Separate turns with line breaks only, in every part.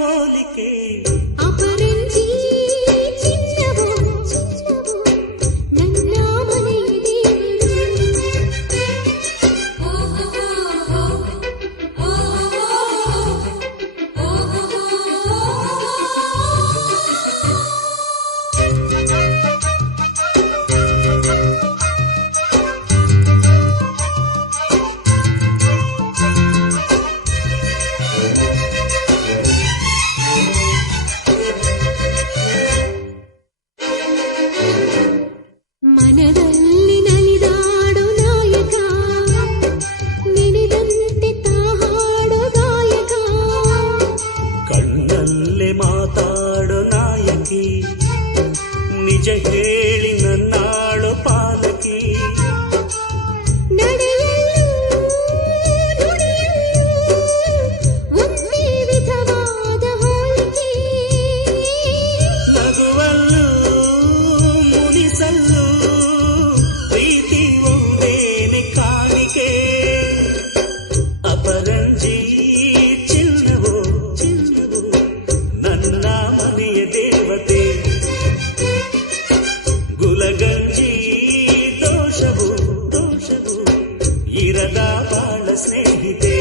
होली के Nereye నీకే
అపరంజీ ಚಿನ್ನವೋ ಚಿನ್ನವೋ ನನ್ನ ಮನೆಯ
ದೇವತೆ ಗುಲಗಂಜಿ ದೋಷವು ದೋಷವು ಇರದ ಬಾಳ ಸ್ನೇಹಿತೆ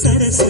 seres